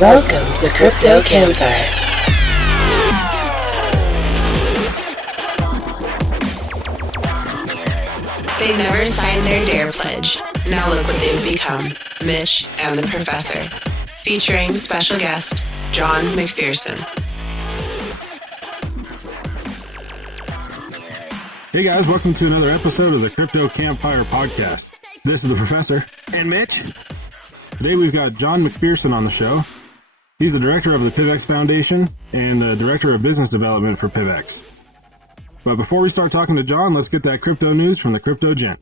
Welcome to the Crypto Campfire. They never signed their DARE pledge. Now look what they've become. Mitch and the Professor. Featuring special guest, John MacPherson. Hey guys, welcome to another episode of the Crypto Campfire podcast. This is the Professor. And Mitch. Today we've got John MacPherson on the show. He's the director of the PIVX Foundation and the director of business development for PIVX. But before we start talking to John, let's get that crypto news from the Crypto Gent.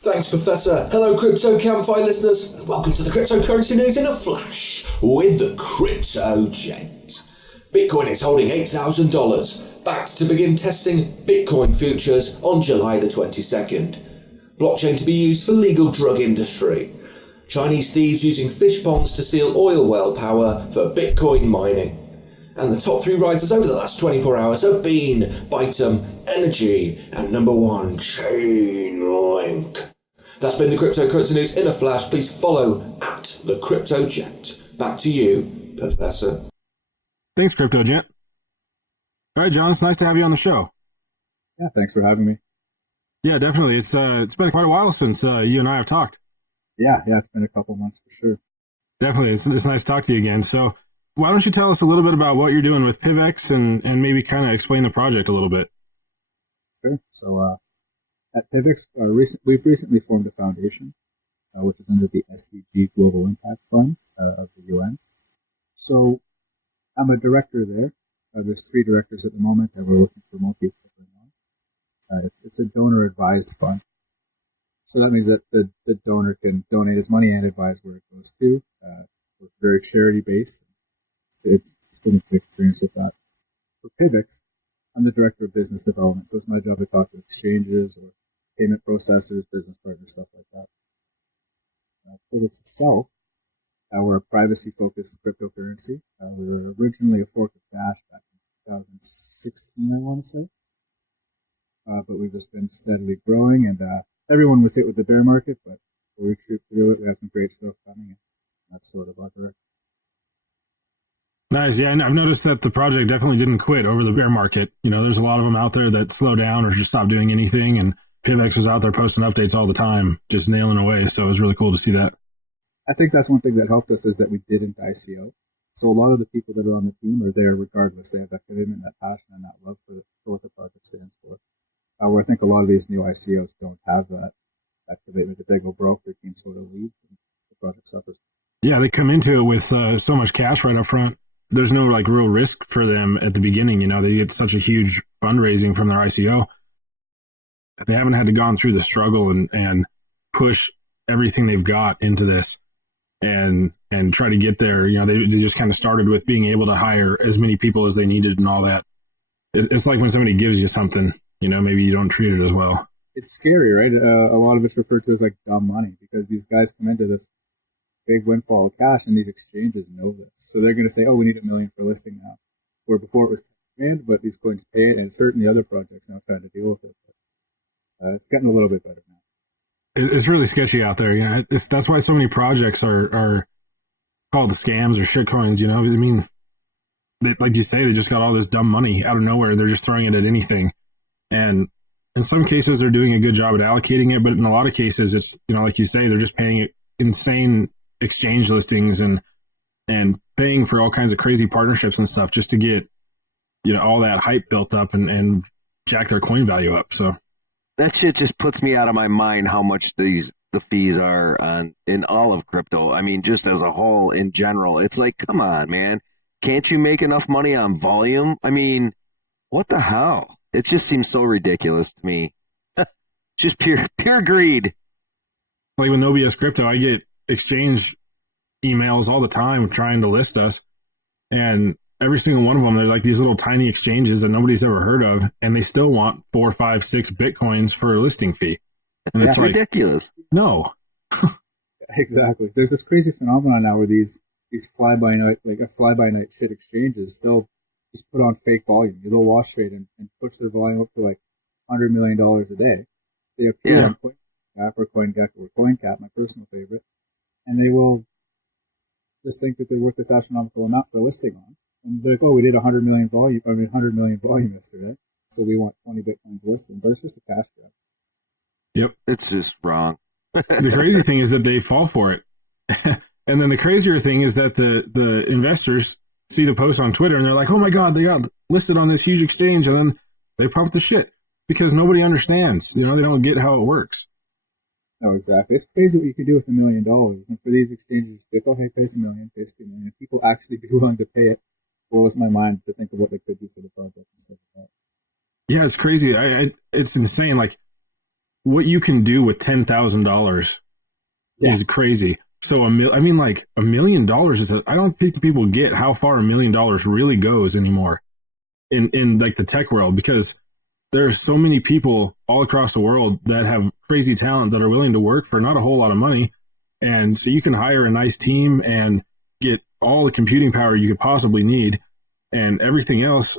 Thanks, Professor. Hello, Crypto Campfire listeners, and welcome to the cryptocurrency news in a flash with the Crypto Gent. Bitcoin is holding $8,000, backed to begin testing Bitcoin futures on July the 22nd. Blockchain to be used for legal drug industry. Chinese thieves using fish ponds to steal oil well power for Bitcoin mining. And the top three risers over the last 24 hours have been Bytum, Energy, and number one, Chainlink. That's been the cryptocurrency news in a flash. Please follow at the Crypto Gent. Back to you, Professor. Thanks, Crypto Gent. All right, John, it's nice to have you on the show. Yeah, thanks for having me. Yeah, definitely. It's been quite a while since you and I have talked. Yeah, it's been a couple months for sure. Definitely. It's nice to talk to you again. So why don't you tell us a little bit about what you're doing with PIVX and maybe kind of explain the project a little bit? Sure. So at PIVX, we've recently formed a foundation, which is under the SDG Global Impact Fund of the UN. So I'm a director there. There's 3 directors at the moment, and we're looking for more people right now. It's a donor-advised fund. So that means that the donor can donate his money and advise where it goes to. We're very charity-based. It's been a good experience with that. For PIVX, I'm the director of business development, so it's my job to talk to exchanges or payment processors, business partners, stuff like that. PIVX itself, we're a privacy-focused cryptocurrency. We were originally a fork of Dash back in 2016, I want to say. But we've just been steadily growing, and everyone was hit with the bear market, but we trooped through it. We have some great stuff coming in. That's sort of our direction. Nice. Yeah, and I've noticed that the project definitely didn't quit over the bear market. You know, there's a lot of them out there that slow down or just stop doing anything, and PIVX was out there posting updates all the time, just nailing away. So it was really cool to see that. I think that's one thing that helped us is that we didn't ICO. So a lot of the people that are on the team are there regardless. They have that commitment, that passion, and that love for what the project stands for. Where I think a lot of these new ICOs don't have that commitment. If they go broke, their team sort of leaves and the project suffers. Yeah, they come into it with so much cash right up front. There's no like real risk for them at the beginning. You know, they get such a huge fundraising from their ICO. They haven't had to gone through the struggle and push everything they've got into this and try to get there. You know, they just kind of started with being able to hire as many people as they needed and all that. It's like when somebody gives you something, you know, maybe you don't treat it as well. It's scary, right? A lot of it's referred to as like dumb money because these guys come into this big windfall of cash and these exchanges know this. So they're going to say, oh, we need $1 million for listing now. Where before it was $10,000, but these coins pay it and it's hurting the other projects now trying to deal with it. But, it's getting a little bit better now. It's really sketchy out there. Yeah, that's why so many projects are called scams or shitcoins. You know, I mean, like you say, they just got all this dumb money out of nowhere. They're just throwing it at anything. And in some cases, they're doing a good job at allocating it. But in a lot of cases, it's, you know, like you say, they're just paying insane exchange listings and paying for all kinds of crazy partnerships and stuff just to get, you know, all that hype built up and jack their coin value up. So That shit just puts me out of my mind how much the fees are in all of crypto. I mean, just as a whole in general, it's like, come on, man. Can't you make enough money on volume? I mean, what the hell? It just seems so ridiculous to me. Just pure greed. Like with No BS Crypto, I get exchange emails all the time trying to list us. And every single one of them, they're like these little tiny exchanges that nobody's ever heard of. And they still want 4, 5, 6 Bitcoins for a listing fee. And That's ridiculous. No. Exactly. There's this crazy phenomenon now where these fly-by-night, like a fly-by-night shit exchanges, they'll just put on fake volume. They'll wash trade and push their volume up to like $100 million a day. They appear on CoinGecko or CoinGecko or CoinCap, my personal favorite, and they will just think that they're worth this astronomical amount for listing on. And they're like, oh, we did 100 million volume yesterday, so we want 20 Bitcoins listing. But it's just a cash grab. Yep. It's just wrong. The crazy thing is that they fall for it. And then the crazier thing is that the investors see the post on Twitter and they're like, oh my God, they got listed on this huge exchange. And then they pump the shit because nobody understands. They don't get how it works. No, exactly. It's crazy what you can do with $1 million. And for these exchanges, they go, hey, pay us $1 million, pay us $2 million. If people actually be willing to pay it, blows my mind to think of what they could do for the project and stuff like that. Yeah, it's crazy. It's insane. Like what you can do with $10,000 is crazy. So $1 million is I don't think people get how far $1 million really goes anymore in like the tech world, because there's so many people all across the world that have crazy talent that are willing to work for not a whole lot of money. And so you can hire a nice team and get all the computing power you could possibly need and everything else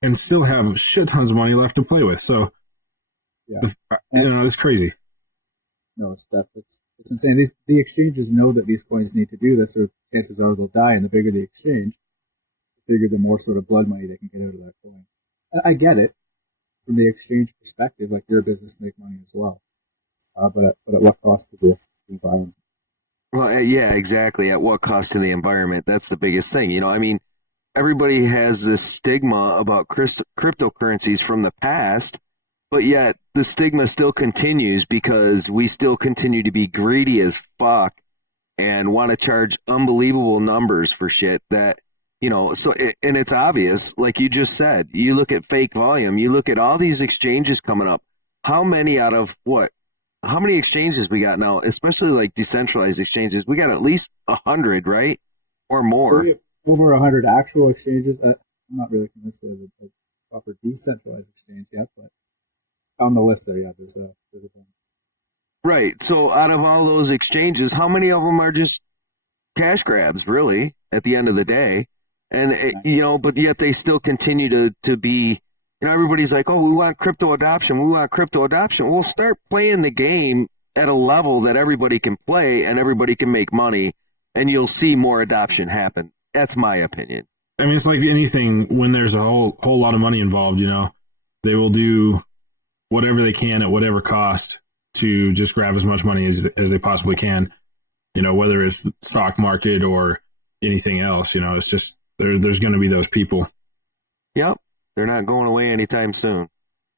and still have shit tons of money left to play with. So, it's crazy. No, it's insane. The exchanges know that these coins need to do this, or chances are they'll die. And the bigger the exchange, the bigger the more sort of blood money they can get out of that coin. And I get it from the exchange perspective. Like, you're a business to make money as well, but at what cost to the environment? Well, yeah, exactly. At what cost to the environment? That's the biggest thing. Everybody has this stigma about cryptocurrencies from the past, but yet the stigma still continues because we still continue to be greedy as fuck and want to charge unbelievable numbers for shit that, and it's obvious, like you just said, you look at fake volume, you look at all these exchanges coming up. How many out of how many exchanges we got now, especially like decentralized exchanges? We got at least 100, right? Or more. Over 100 actual exchanges. I'm not really convinced we have a proper decentralized exchange yet, but on the list there, there's a bunch. Right. So out of all those exchanges, how many of them are just cash grabs, really, at the end of the day? And, but yet they still continue to be, everybody's like, oh, we want crypto adoption. Well, start playing the game at a level that everybody can play and everybody can make money, and you'll see more adoption happen. That's my opinion. I mean, it's like anything when there's a whole lot of money involved, they will do whatever they can at whatever cost to just grab as much money as they possibly can, whether it's the stock market or anything else, it's just, there's going to be those people. Yep. They're not going away anytime soon.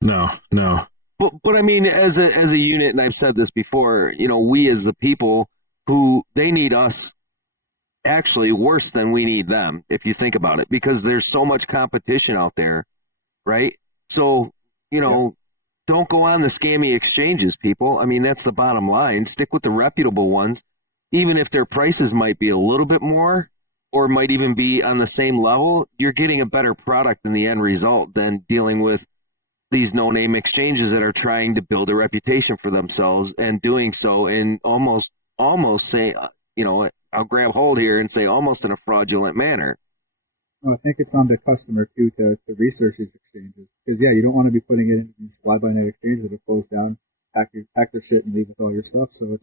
No. But I mean, as a unit, and I've said this before, we as the people who they need us actually worse than we need them, if you think about it, because there's so much competition out there, right? So, don't go on the scammy exchanges, people. I mean, that's the bottom line. Stick with the reputable ones, even if their prices might be a little bit more or might even be on the same level. You're getting a better product in the end result than dealing with these no-name exchanges that are trying to build a reputation for themselves and doing so in almost say, I'll grab hold here and say almost in a fraudulent manner. Well, I think it's on the customer too to research these exchanges, because you don't want to be putting it into these fly-by-night exchanges that are closed down, pack their shit and leave with all your stuff. So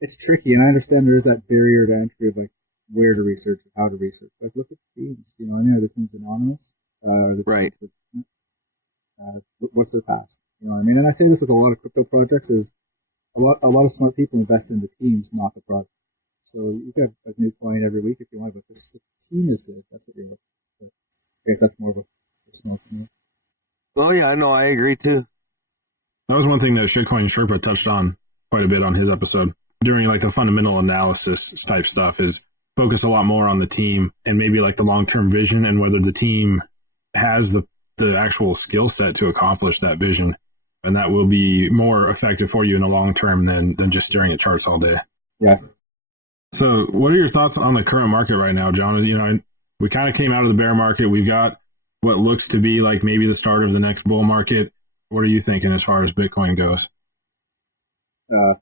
it's tricky, and I understand there is that barrier to entry of like where to research and how to research. Like, look at the teams. Are the teams anonymous? Are the right. Teams what's their past? And I say this with a lot of crypto projects is a lot of smart people invest in the teams, not the product. So you can have a new coin every week if you want, but the team is good. That's what you're looking for. I guess that's more of a personal opinion. Oh yeah, no, I agree too. That was one thing that Shitcoin Sherpa touched on quite a bit on his episode during like the fundamental analysis type stuff, is focus a lot more on the team and maybe like the long-term vision and whether the team has the actual skill set to accomplish that vision. And that will be more effective for you in the long term than just staring at charts all day. Yeah. So what are your thoughts on the current market right now, John? We kind of came out of the bear market. We've got what looks to be like maybe the start of the next bull market. What are you thinking as far as Bitcoin goes?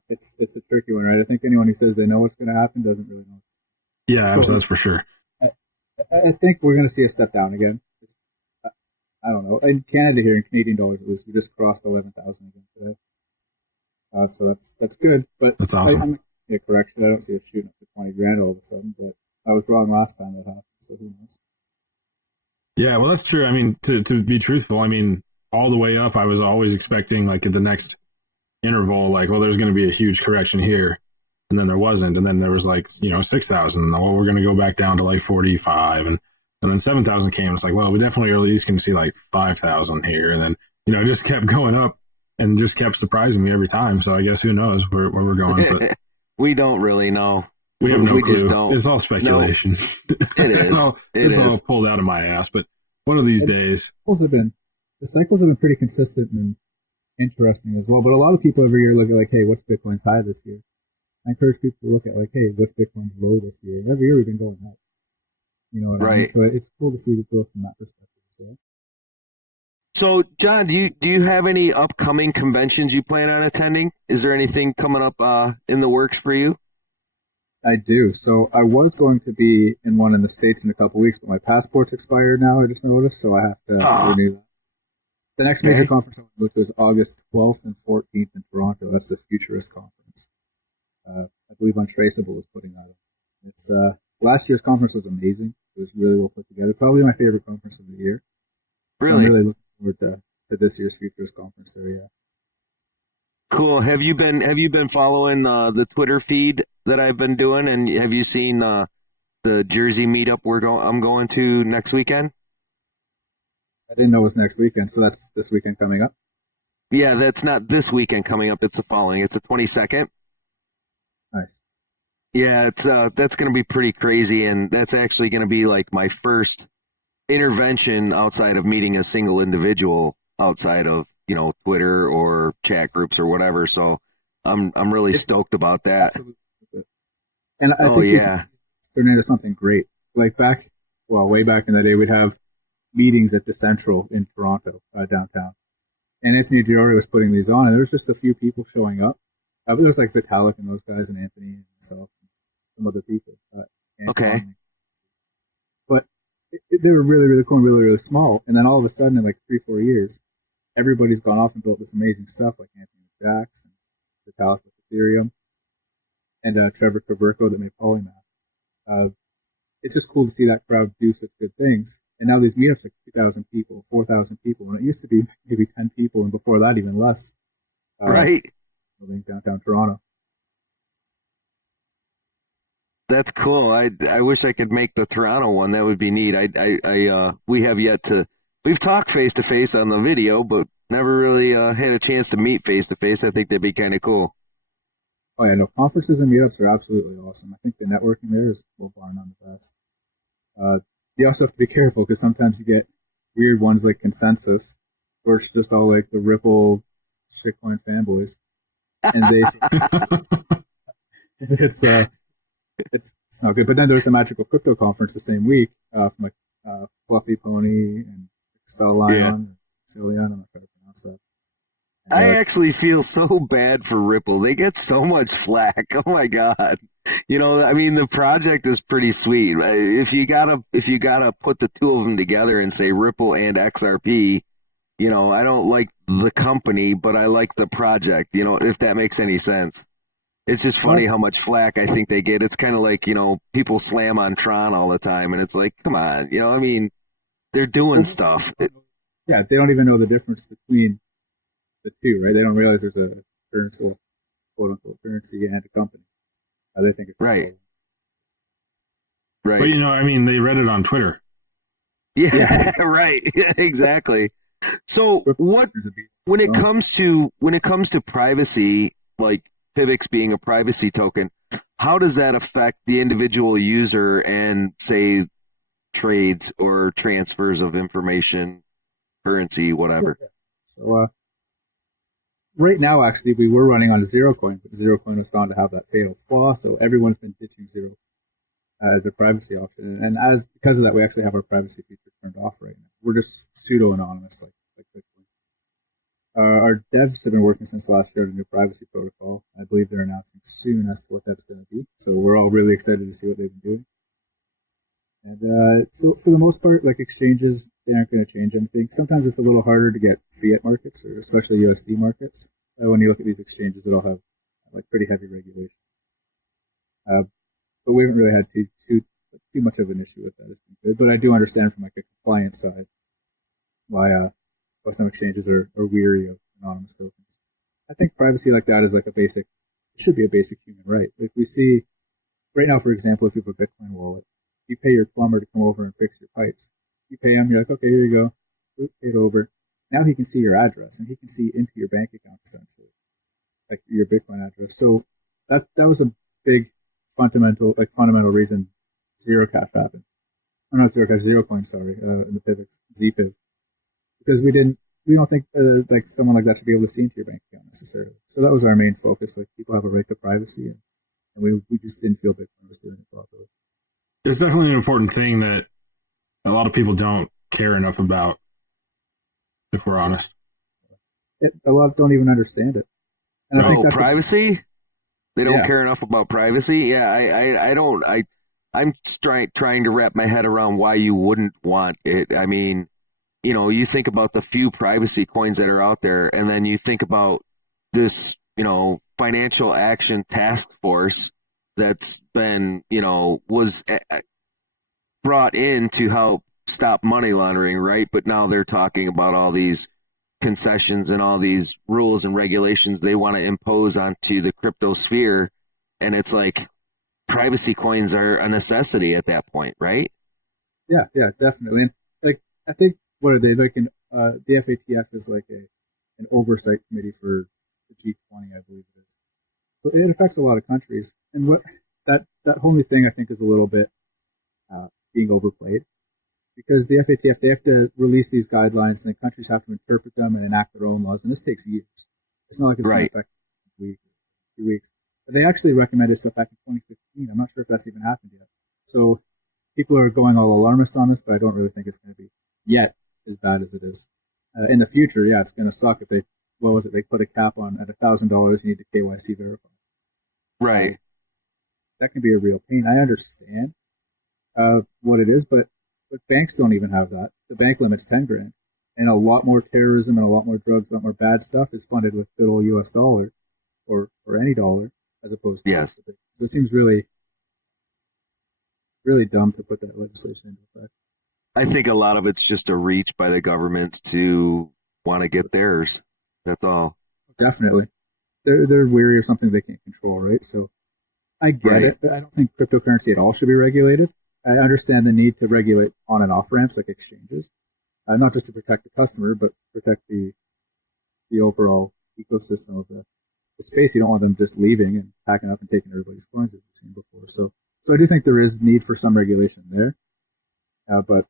It's a tricky one, right? I think anyone who says they know what's going to happen doesn't really know. Yeah, that's for sure. I think we're going to see a step down again. I don't know. In Canada here, in Canadian dollars, we just crossed 11,000 again today. So that's good. But that's awesome. a correction. I don't see it shooting up to 20 grand all of a sudden, but I was wrong last time that happened, so who knows? Yeah, well, that's true. I mean, to be truthful, I mean, all the way up, I was always expecting, like, at the next interval, like, well, there's going to be a huge correction here. And then there wasn't. And then there was, like, 6,000. Well, we're going to go back down to, like, 45. And then 7,000 came. It's like, well, we definitely at least can see, like, 5,000 here. And then, it just kept going up and just kept surprising me every time. So I guess who knows where we're going. But we don't really know. We have no clue. Just don't. It's all speculation. No, it is. It's all pulled out of my ass. But one of these days. The cycles have been pretty consistent and interesting as well. But a lot of people every year look at, like, hey, what's Bitcoin's high this year? I encourage people to look at, like, hey, what's Bitcoin's low this year? And every year we've been going up. You know what I mean? So it's cool to see the growth from that perspective as well. So, John, do you have any upcoming conventions you plan on attending? Is there anything coming up in the works for you? I do. So I was going to be in one in the States in a couple weeks, but my passport's expired now, I just noticed, so I have to renew that. The next major conference I'm going to go to is August 12th and 14th in Toronto. That's the Futurist Conference. I believe Untraceable is putting that on. It's last year's conference was amazing. It was really well put together. Probably my favorite conference of the year. Really? So I'm really looking forward to this year's Futurist Conference there, yeah. Cool. Have you been following the Twitter feed that I've been doing, and have you seen the Jersey meetup I'm going to next weekend? I didn't know it was next weekend, so that's this weekend coming up? Yeah, that's not this weekend coming up. It's the following. It's the 22nd. Nice. Yeah, it's that's going to be pretty crazy, and that's actually going to be like my first intervention outside of meeting a single individual outside of Twitter or chat groups or whatever. So I'm really stoked about that. And I think it's turned into something great. Like way back in the day, we'd have meetings at the Central in Toronto, downtown. And Anthony Diori was putting these on, and there was just a few people showing up. There was like Vitalik and those guys, and Anthony and myself, and some other people. Okay. But they were really, really cool and really, really small. And then all of a sudden, in like 3-4 years, everybody's gone off and built this amazing stuff, like Anthony Jacks and Vitalik with Ethereum, and Trevor Kaverko that made Polymath. It's just cool to see that crowd do such good things. And now these meetups are 2,000 people, 4,000 people, and it used to be maybe 10 people, and before that even less. Right. Downtown Toronto. That's cool. I wish I could make the Toronto one. That would be neat. We have yet to. We've talked face to face on the video, but never really had a chance to meet face to face. I think that'd be kind of cool. Oh yeah, no, conferences and meetups are absolutely awesome. I think the networking there is bar none the best. You also have to be careful because sometimes you get weird ones like Consensus, where it's just all like the Ripple shitcoin fanboys, and it's not good. But then there's the Magical Crypto Conference the same week from like Fluffy Pony and Celion. I'm not sure how to pronounce that. I actually feel so bad for Ripple. They get so much flack. Oh my god. I mean, the project is pretty sweet. If you gotta put the two of them together and say Ripple and XRP, I don't like the company, but I like the project. If that makes any sense. It's just funny how much flack I think they get. It's kind of like people slam on Tron all the time, and it's like, come on, I mean, they're doing stuff. Yeah, they don't even know the difference between the two, right? They don't realize there's a currency, quote unquote, currency and a company. They think it's right. Right. But I mean, they read it on Twitter. Yeah, right. Yeah, exactly. So when it comes to privacy, like PIVX being a privacy token, how does that affect the individual user and say trades or transfers of information, currency, whatever? So right now, actually, we were running on Zerocoin, but Zerocoin was found to have that fatal flaw, so everyone's been ditching Zero as a privacy option. And because of that, we actually have our privacy feature turned off right now. We're just pseudo-anonymous, like Bitcoin. Our devs have been working since last year on a new privacy protocol. I believe they're announcing soon as to what that's going to be. So we're all really excited to see what they've been doing. And so for the most part, like exchanges, they aren't going to change anything. Sometimes it's a little harder to get fiat markets, or especially USD markets. When you look at these exchanges, it'll have like pretty heavy regulation. But we haven't really had too much of an issue with that. It's been good. But I do understand from like a compliance side why some exchanges are weary of anonymous tokens. I think privacy like that is like it should be a basic human right. Like we see right now, for example, if you have a Bitcoin wallet, you pay your plumber to come over and fix your pipes. You pay him, you're like, okay, here you go. Pay it over. Now he can see your address and he can see into your bank account essentially, like your Bitcoin address. So that was a big fundamental reason Zero Cash happened. Or not Zero Cash, Zero Coin, sorry, in the PIVX, ZPIV. Because we don't think like someone like that should be able to see into your bank account necessarily. So that was our main focus. Like people have a right to privacy, and we just didn't feel Bitcoin was doing it properly. It's definitely an important thing that a lot of people don't care enough about, if we're honest. A lot don't even understand it. And I think that's privacy? They don't care enough about privacy? Yeah, I don't. I'm trying to wrap my head around why you wouldn't want it. I mean, you know, you think about the few privacy coins that are out there, and then you think about this, you know, financial action task force that's been, you know, was brought in to help stop money laundering, right? But now they're talking about all these concessions and all these rules and regulations they want to impose onto the crypto sphere. And it's like privacy coins are a necessity at that point, right? Yeah, definitely. And like, I think, what are they like? The FATF is like an oversight committee for the G20, I believe it is. So it affects a lot of countries. And what that whole new thing, I think, is a little bit being overplayed. Because the FATF, they have to release these guidelines, and the countries have to interpret them and enact their own laws, and this takes years. It's not like it's going to affect a week or 2 weeks. But they actually recommended stuff back in 2015. I'm not sure if that's even happened yet. So people are going all alarmist on this, but I don't really think it's going to be yet as bad as it is. In the future, yeah, it's going to suck if they put a cap on at $1,000, you need to KYC verify. Right. That can be a real pain. I understand what it is, but banks don't even have that. The bank limit's $10,000, and a lot more terrorism and a lot more drugs, a lot more bad stuff is funded with good old US dollar or any dollar as opposed to yes. So it seems really, really dumb to put that legislation into effect. I think a lot of it's just a reach by the government to want to get theirs. That's all. Definitely. They're weary of something they can't control, right? So I get it. I don't think cryptocurrency at all should be regulated. I understand the need to regulate on and off ramps like exchanges, not just to protect the customer, but protect the overall ecosystem of the space. You don't want them just leaving and packing up and taking everybody's coins, as we've seen before. So I do think there is need for some regulation there, but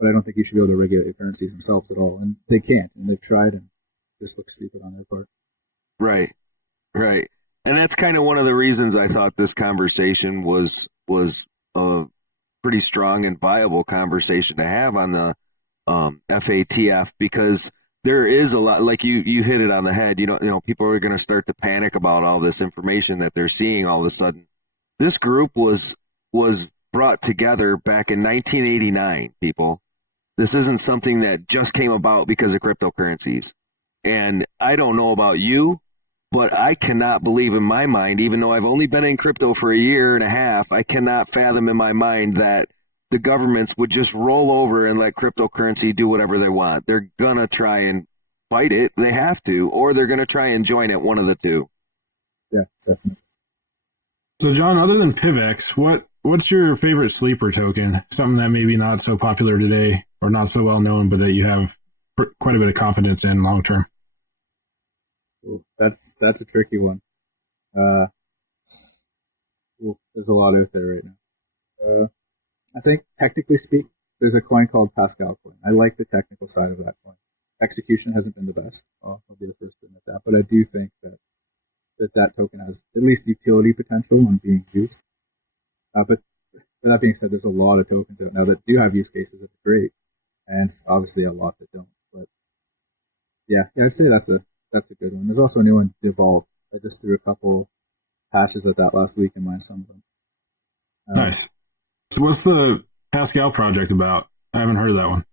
I don't think you should be able to regulate the currencies themselves at all, and they can't, and they've tried, and just look stupid on their part. Right. And that's kind of one of the reasons I thought this conversation was a pretty strong and viable conversation to have on the FATF, because there is a lot, like you hit it on the head. You know, people are going to start to panic about all this information that they're seeing all of a sudden. This group was brought together back in 1989, people. This isn't something that just came about because of cryptocurrencies. And I don't know about you, but I cannot believe in my mind, even though I've only been in crypto for a year and a half, I cannot fathom in my mind that the governments would just roll over and let cryptocurrency do whatever they want. They're going to try and fight it. They have to, or they're going to try and join it, one of the two. Yeah, definitely. So, John, other than PIVX, what's your favorite sleeper token? Something that maybe not so popular today or not so well known, but that you have quite a bit of confidence in long term? Ooh, that's a tricky one. There's a lot out there right now. I think technically speaking, there's a coin called Pascal coin. I like the technical side of that coin. Execution hasn't been the best. I'll be the first to admit that, but I do think that token has at least utility potential when being used. But that being said, there's a lot of tokens out now that do have use cases that are great, and obviously a lot that don't. But yeah, I'd say that's a good one. There's also a new one, Devolve. I just threw a couple patches at that last week and mined some of them. Nice. So what's the Pascal project about? I haven't heard of that one.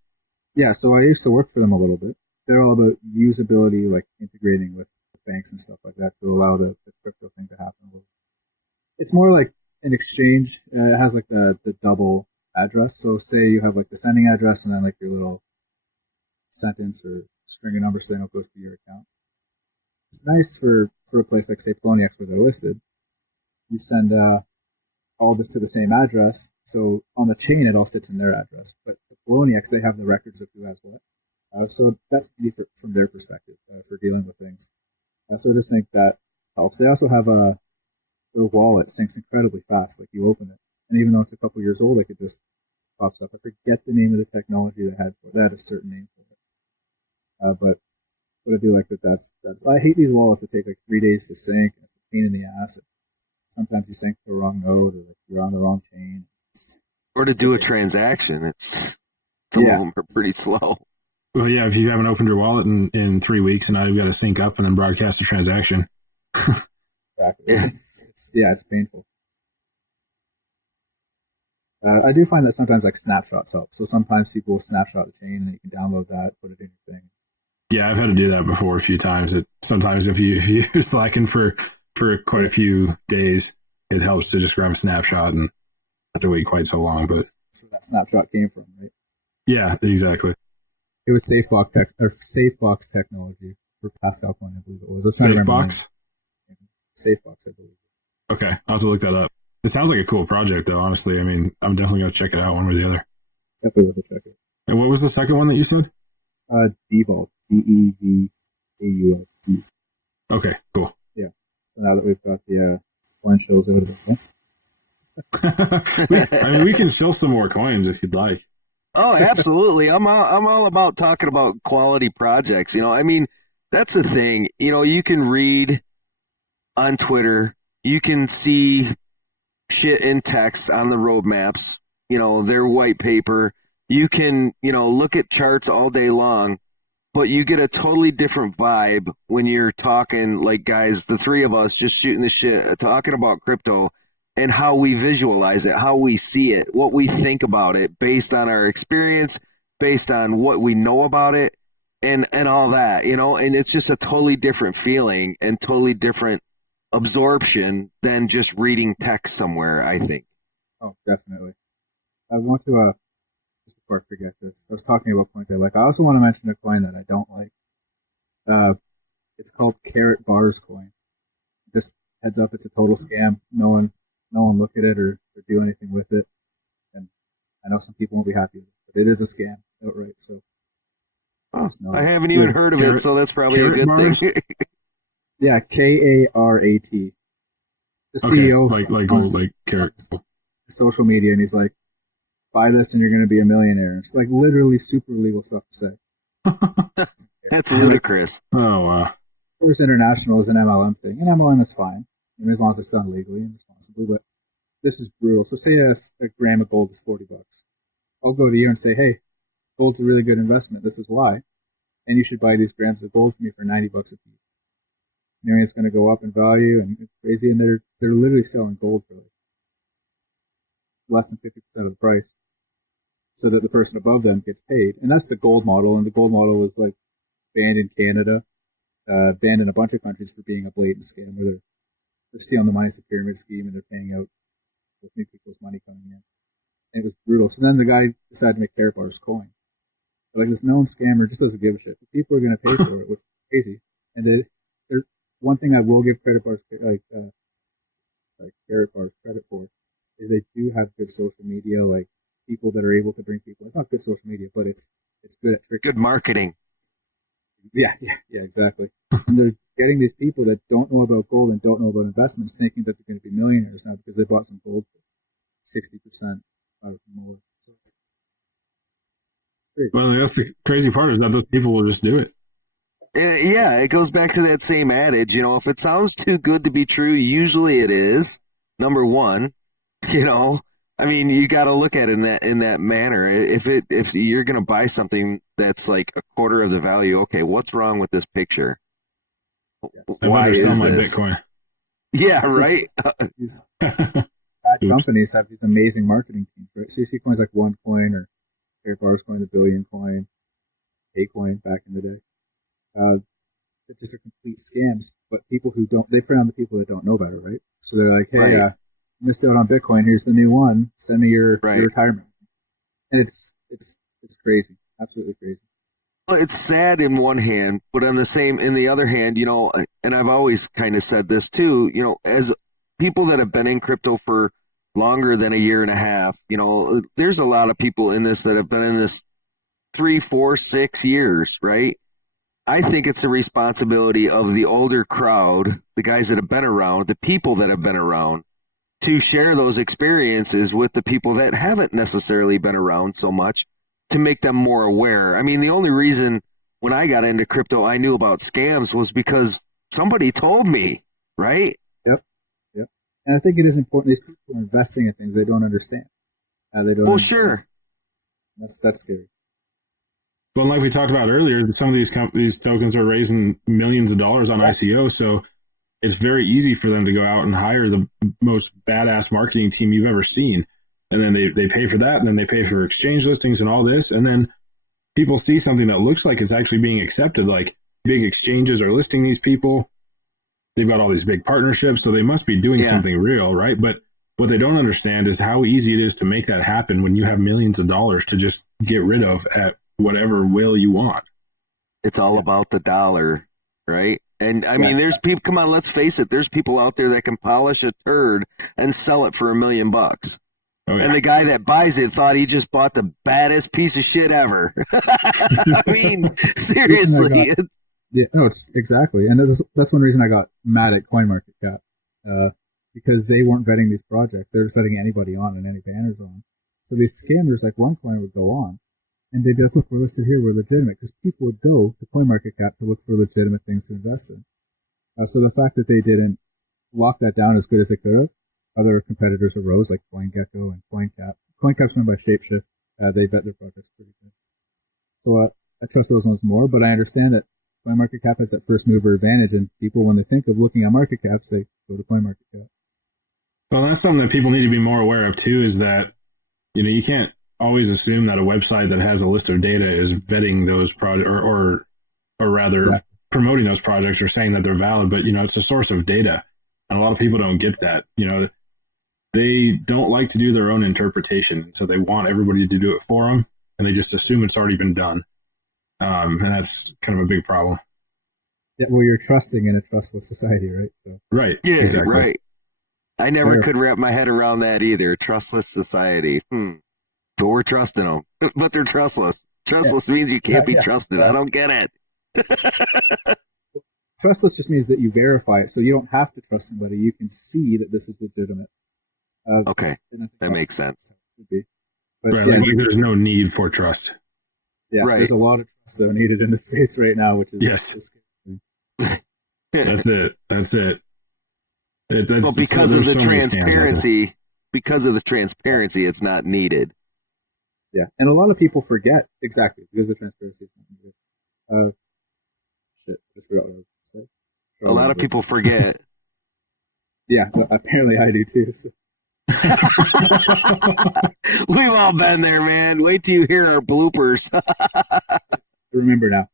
Yeah, so I used to work for them a little bit. They're all about usability, like integrating with banks and stuff like that to allow the crypto thing to happen. It's more like an exchange. It has like the double address. So say you have like the sending address and then like your little sentence or string of numbers saying it goes to your account. It's nice for a place like say Poloniex where they're listed. You send all this to the same address. So on the chain, it all sits in their address. But the Poloniex, they have the records of who has what. So that's easy from their perspective for dealing with things. So I just think that helps. They also have their wallet syncs incredibly fast. Like you open it, and even though it's a couple years old, like it just pops up. I forget the name of the technology that had for it. That had a certain name for it. But I do like that. That's. I hate these wallets that take like 3 days to sync. It's a pain in the ass. Sometimes you sync to the wrong node, or like you're on the wrong chain. Or to do a transaction, some of them are pretty slow. Well, yeah, if you haven't opened your wallet in 3 weeks and now you've got to sync up and then broadcast a transaction. Exactly. It's painful. I do find that sometimes like snapshots help. So sometimes people will snapshot the chain and then you can download that, put it in your thing. Yeah, I've had to do that before a few times. Sometimes if you're slacking for quite a few days, it helps to just grab a snapshot and not have to wait quite so long. But that's where that snapshot came from, right? Yeah, exactly. It was SafeBox technology for Pascal Coin, I believe it was. SafeBox? SafeBox, I believe. Okay, I'll have to look that up. It sounds like a cool project, though, honestly. I mean, I'm definitely going to check it out one way or the other. Definitely have to check it. And what was the second one that you said? Devault. DEVAULT. Okay, cool. Yeah. So now that we've got the coin shows out of it. I mean, we can sell some more coins if you'd like. Oh, absolutely. I'm all about talking about quality projects. I mean, that's the thing. You can read on Twitter, you can see shit in text on the roadmaps, their white paper. You can, look at charts all day long, but you get a totally different vibe when you're talking like guys, the three of us just shooting the shit, talking about crypto and how we visualize it, how we see it, what we think about it based on our experience, based on what we know about it and all that, and it's just a totally different feeling and totally different absorption than just reading text somewhere, I think. Oh, definitely. I want to, just before I forget this, I was talking about coins I like. I also want to mention a coin that I don't like. It's called Karatbars Coin. Just heads up, it's a total scam. No one look at it or do anything with it. And I know some people won't be happy with it, but it is a scam outright. So I haven't even heard of it, so that's probably a good thing. Yeah, Karat. The CEO like carrot. Social media, and he's like, buy this and you're going to be a millionaire. It's like literally super illegal stuff to say. That's ludicrous. Oh, wow. First International is an MLM thing, and MLM is fine. I mean, as long as it's done legally and responsibly, but this is brutal. So say a gram of gold is $40. I'll go to you and say, hey, gold's a really good investment. This is why. And you should buy these grams of gold for me for $90 a piece. Knowing it's going to go up in value and it's crazy. And they're literally selling gold for like less than 50% of the price so that the person above them gets paid. And that's the gold model. And the gold model was like banned in Canada, banned in a bunch of countries for being a blatant scam where they're stealing the money. It's a pyramid scheme and they're paying out with new people's money coming in. And it was brutal. So then the guy decided to make Karatbars Coin. But like this known scammer just doesn't give a shit. The people are going to pay for it, which is crazy. And they're one thing I will give Karatbars credit for is they do have good social media, like people that are able to bring people. It's not good social media, but it's good at tricking. Good marketing. Yeah, exactly. And they're getting these people that don't know about gold and don't know about investments, thinking that they're going to be millionaires now because they bought some gold for 60% or more. Well, that's the crazy part is that those people will just do it. Yeah, it goes back to that same adage, if it sounds too good to be true, usually it is. Number one, I mean, you got to look at it in that manner. If you're going to buy something that's like a quarter of the value, okay, what's wrong with this picture? Why is this? Bitcoin. Yeah, right. Bad companies have these amazing marketing teams, right? So you see coins like OneCoin or Karatbars Coin, the Billion Coin, A-Coin back in the day. They're just complete scams, but people who don't, they prey on the people that don't know better, right? So they're like, hey, right. missed out on Bitcoin. Here's the new one. Send me your retirement. And it's crazy. Absolutely crazy. Well, it's sad in one hand, but in the other hand, and I've always kind of said this too, as people that have been in crypto for longer than a year and a half, there's a lot of people in this that have been in this 3, 4, 6 years, right? I think it's a responsibility of the older crowd, the guys that have been around, the people that have been around, to share those experiences with the people that haven't necessarily been around so much, to make them more aware. I mean, the only reason when I got into crypto I knew about scams was because somebody told me, right? Yep. And I think it is important. These people are investing in things they don't understand. They don't. Well, understand. Sure. That's scary. But like we talked about earlier, some of these tokens are raising millions of dollars on ICO, so it's very easy for them to go out and hire the most badass marketing team you've ever seen. And then they pay for that, and then they pay for exchange listings and all this. And then people see something that looks like it's actually being accepted, like big exchanges are listing these people. They've got all these big partnerships, so they must be doing something real, right? But what they don't understand is how easy it is to make that happen when you have millions of dollars to just get rid of at whatever will you want. It's all about the dollar, right? And I mean, there's people, come on, let's face it, there's people out there that can polish a turd and sell it for $1 million. Oh, yeah. And the guy that buys it thought he just bought the baddest piece of shit ever. I mean, seriously. Exactly. And that's one reason I got mad at CoinMarketCap, because they weren't vetting these projects. They're just letting anybody on and any banners on. So these scammers like OneCoin would go on, and they'd be like, look, we're listed here, we're legitimate, because people would go to CoinMarketCap to look for legitimate things to invest in. So the fact that they didn't lock that down as good as they could have, other competitors arose, like CoinGecko and CoinCap. CoinCap's run by Shapeshift. They vet their projects pretty good. So I trust those ones more, but I understand that CoinMarketCap has that first mover advantage, and people, when they think of looking at market caps, they go to CoinMarketCap. Well, that's something that people need to be more aware of too, is that, you can't always assume that a website that has a list of data is vetting those projects or rather promoting those projects or saying that they're valid, but it's a source of data. And a lot of people don't get that. They don't like to do their own interpretation. So they want everybody to do it for them, and they just assume it's already been done. And that's kind of a big problem. Yeah, well, you're trusting in a trustless society, right? So. Right. Yeah, exactly. right. I never could wrap my head around that either. Trustless society. But we're trusting them, but they're trustless. Trustless means you can't be trusted. I don't get it. Trustless just means that you verify it, so you don't have to trust somebody. You can see that this is legitimate. Okay, that makes sense. But right, like there's no need for trust. Yeah, right. There's a lot of trust though needed in the space right now, which is That's it. Well, because of the transparency, it's not needed. Yeah, and a lot of people forget exactly because the transparency is not needed. Just forgot what I was going to say. A lot of people forget. Yeah, apparently I do too. So. We've all been there, man. Wait till you hear our bloopers. Remember now,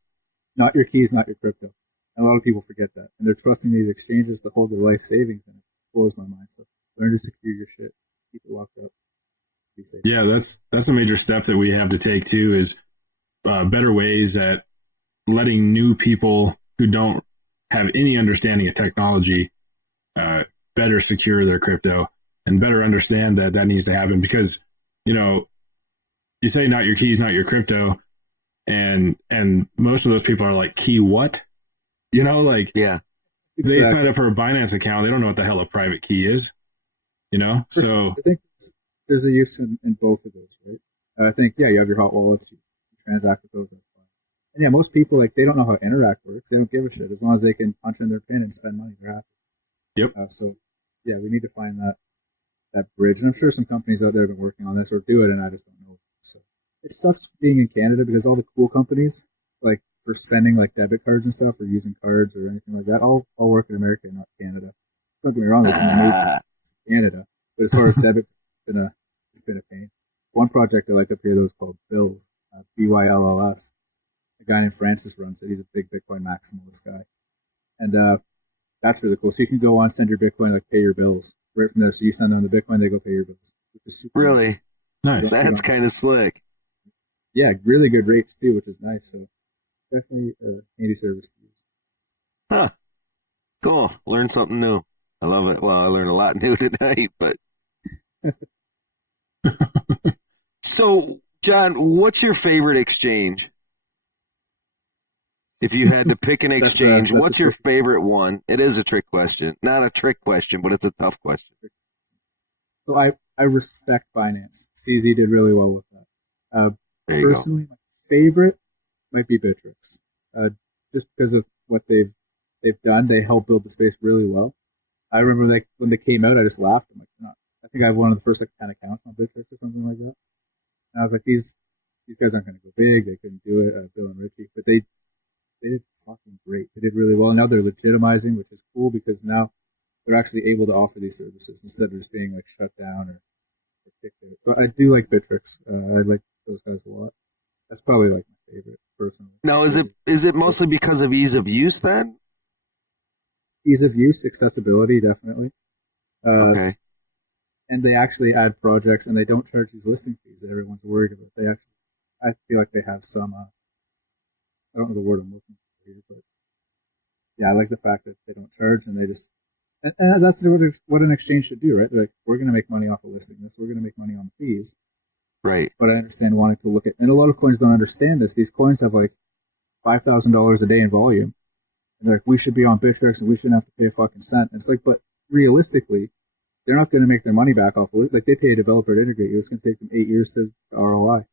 not your keys, not your crypto. And a lot of people forget that, and they're trusting these exchanges to hold their life savings, and it blows my mind. So learn to secure your shit, keep it locked up, be safe. Yeah, that's a major step that we have to take too. Is better ways at letting new people who don't have any understanding of technology better secure their crypto and better understand that needs to happen, because you say not your keys, not your crypto, and most of those people are like, key what? Yeah, they sign up for a Binance account, they don't know what the hell a private key is, so I think there's a use in both of those, right? I think you have your hot wallets, you transact with those, that's fine. And yeah, most people, they don't know how Interact works. They don't give a shit. As long as they can punch in their PIN and spend money, they're happy. Yep. So yeah, we need to find that bridge. And I'm sure some companies out there have been working on this or do it, and I just don't know. So it sucks being in Canada because all the cool companies, like for spending like debit cards and stuff or using cards or anything like that, all work in America, not Canada. Don't get me wrong, it's amazing Canada. But as far as debit, it's been a pain. One project I like up here though is called Bills, BYLLS. A guy named Francis runs it. He's a big Bitcoin maximalist guy. And that's really cool. So you can go on, send your Bitcoin, pay your bills. right from there. So you send them the Bitcoin, they go pay your bills. Which is super Really? Nice. That's kind of slick. Yeah, really good rates too, which is nice. So definitely a handy service to use. Huh. Cool. Learn something new. I love it. Well, I learned a lot new tonight, but. So, John, what's your favorite exchange? If you had to pick an exchange, what's your favorite one? It is a trick question. Not a trick question, but it's a tough question. So I respect Binance. CZ did really well with that. There you Personally, my favorite might be Bittrex. Just because of what they've done, they helped build the space really well. I remember when they came out, I just laughed. I'm like, no, I think I have one of the first 10 accounts on Bittrex or something like that. And I was like, these guys aren't going to go big. They couldn't do it, Bill and Richie, but they did fucking great. They did really well. And now they're legitimizing, which is cool because now they're actually able to offer these services instead of just being like shut down or kicked out. So I do like Bittrex. I like those guys a lot. That's probably like my favorite personally. Now, is it mostly because of ease of use then? Ease of use, accessibility, definitely. Okay. And they actually add projects, and they don't charge these listing fees that everyone's worried about. I feel like they have some. I don't know the word I'm looking for here, but yeah, I like the fact that they don't charge, and they just. And that's what an exchange should do, right? They're like, we're going to make money off of listing this. We're going to make money on the fees. Right. But I understand wanting to look at, and a lot of coins don't understand this. These coins have like $5,000 a day in volume. And they're like, we should be on Bittrex and we shouldn't have to pay a fucking cent. And it's like, but realistically, they're not going to make their money back off of it. Like they pay a developer to integrate you. It's going to take them 8 years to ROI.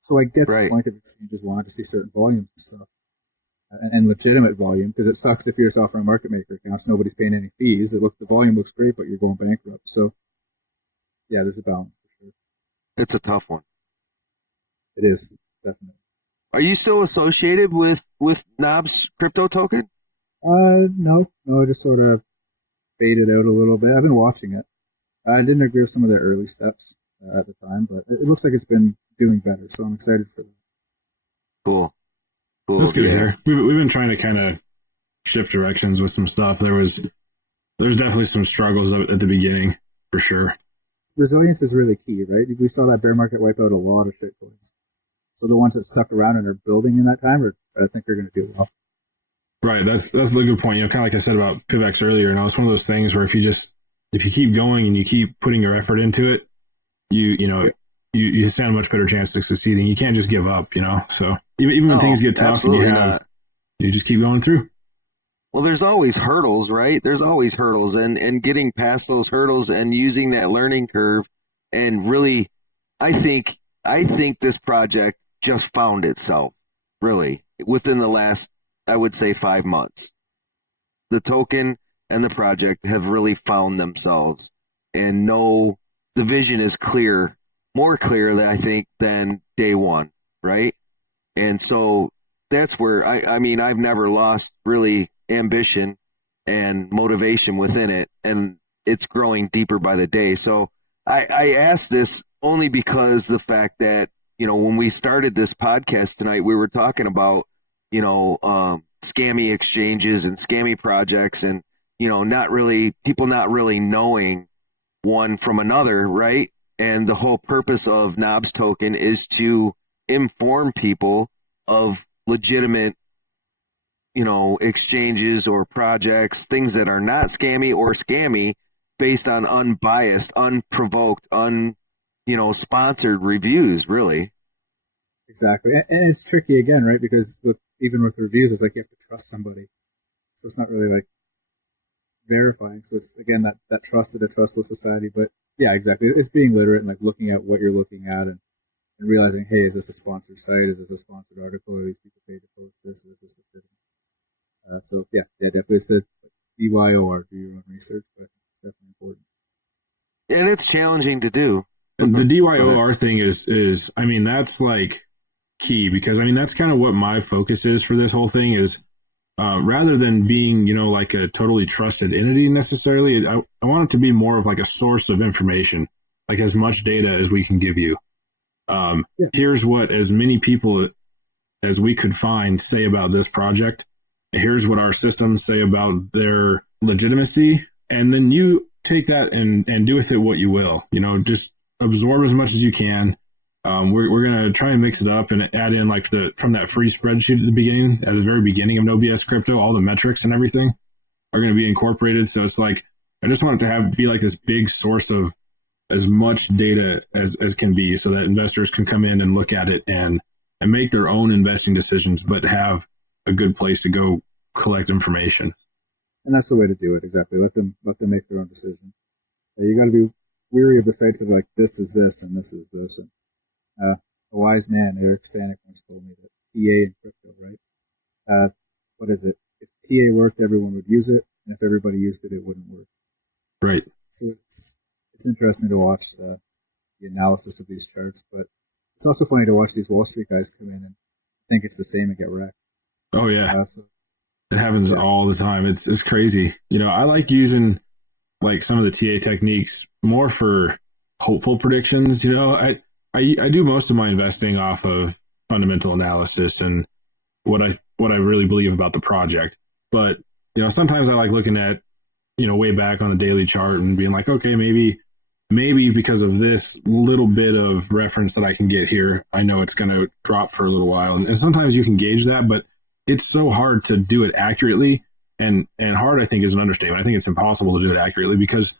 So I get the point of exchanges wanting to see certain volumes and stuff. And legitimate volume, because it sucks if you're just offering market maker accounts, nobody's paying any fees. The volume looks great, but you're going bankrupt. So yeah, there's a balance for sure. It's a tough one. It is, definitely. Are you still associated with Knob's crypto token? No, I just sort of faded out a little bit. I've been watching it. I didn't agree with some of their early steps at the time, but it looks like it's been doing better, so I'm excited for that. Cool. That's good to hear. We've been trying to kind of shift directions with some stuff. There's definitely some struggles at the beginning, for sure. Resilience is really key, right? We saw that bear market wipe out a lot of shitcoins. So the ones that stuck around and are building in that time, I think they're going to do well. Right. That's a good point. Kind of like I said about PIVX earlier. It's one of those things where if you keep going and you keep putting your effort into it, you stand a much better chance of succeeding. You can't just give up. So even when things get tough, and you just keep going through. Well, there's always hurdles, right? There's always hurdles, and getting past those hurdles and using that learning curve, and really, I think this project just found itself, really, within the last, I would say, 5 months. The token and the project have really found themselves, and the vision is clear, more clear than I think than day one, right? And so that's where I've never lost really ambition and motivation within it, and it's growing deeper by the day. So I asked this only because the fact that, when we started this podcast tonight, we were talking about, scammy exchanges and scammy projects, and, people not really knowing one from another, right? And the whole purpose of Knobs token is to inform people of legitimate, exchanges or projects, things that are not scammy or scammy, based on unbiased, unprovoked, sponsored reviews, really. Exactly. And it's tricky again, right? Because even with reviews, it's like you have to trust somebody. So it's not really like verifying. So it's, again, that trust in a trustless society. But yeah, exactly. It's being literate and like looking at what you're looking at and realizing, hey, is this a sponsored site? Is this a sponsored article? Are these people paid to post this? Or is this legitimate? So yeah, definitely it's the DYOR, do your own research, but it's definitely important. And it's challenging to do. And the DYOR thing is that's like key, because that's kind of what my focus is for this whole thing is, rather than being, like a totally trusted entity necessarily, I want it to be more of like a source of information, like as much data as we can give you. Here's what as many people as we could find say about this project. Here's what our systems say about their legitimacy. And then you take that and do with it what you will. Just absorb as much as you can. We're gonna try and mix it up and add in like from that free spreadsheet at the very beginning of No BS Crypto, all the metrics and everything are going to be incorporated. So it's like I just want it to be like this big source of as much data as can be, so that investors can come in and look at it and make their own investing decisions, but have a good place to go collect information. And that's the way to do it. Exactly. Let them make their own decision. You got to be weary of the sites that are like, this is this and this is this. And a wise man, Eric Stanek, once told me that TA in crypto, right? What is it? If TA worked, everyone would use it, and if everybody used it, it wouldn't work. Right. So it's interesting to watch the analysis of these charts, but it's also funny to watch these Wall Street guys come in and think it's the same and get wrecked. Oh yeah, it happens all the time. It's crazy. I like using like some of the TA techniques more for hopeful predictions. I do most of my investing off of fundamental analysis and what I really believe about the project. But, sometimes I like looking at, way back on the daily chart and being like, okay, maybe because of this little bit of reference that I can get here, I know it's going to drop for a little while. And sometimes you can gauge that, but it's so hard to do it accurately. And hard, I think, is an understatement. I think it's impossible to do it accurately because